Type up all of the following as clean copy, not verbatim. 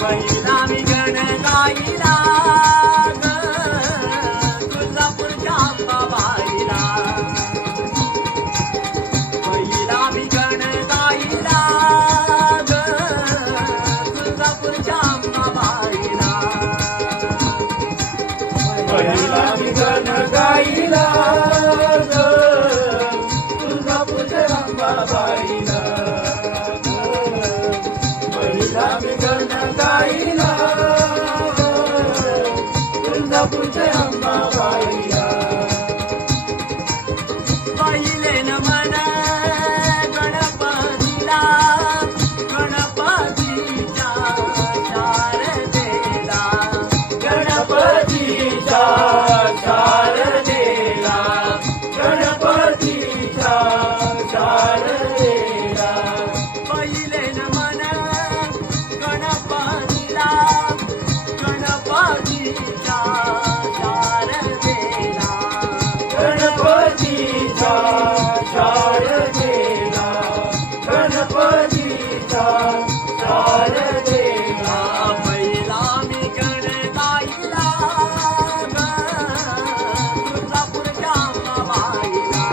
पहिला मी गण गाईला ग तुळजापूरच्या अंबाबाईला. पहिला मी गण गाईला ग तुळजापूरच्या अंबाबाईला. पहिला मी गण गाईला ग तुळजापूरच्या अंबाबाईला. पहिला मी गण गाईला तुळजापूरच्या अंबाबाईला. पहिले नमन गणपतीला गणपतीच्या शारदेला. गणपतीच्या शारदेला. गणपतीच्या शारदेला. पहिले नमन गणपतीला गणपतीच्या शारदेला. गणपतीच्या शारदेला. गणपतीच्या शारदेला. पहिला मी गण गाईला ग तुळजापूरच्या अंबाबाईला.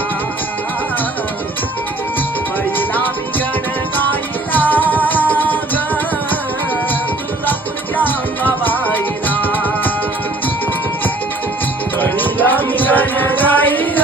पहिला मी गण गाईला ग तुळजापूरच्या अंबाबाईला. पहिला मी गण गाईला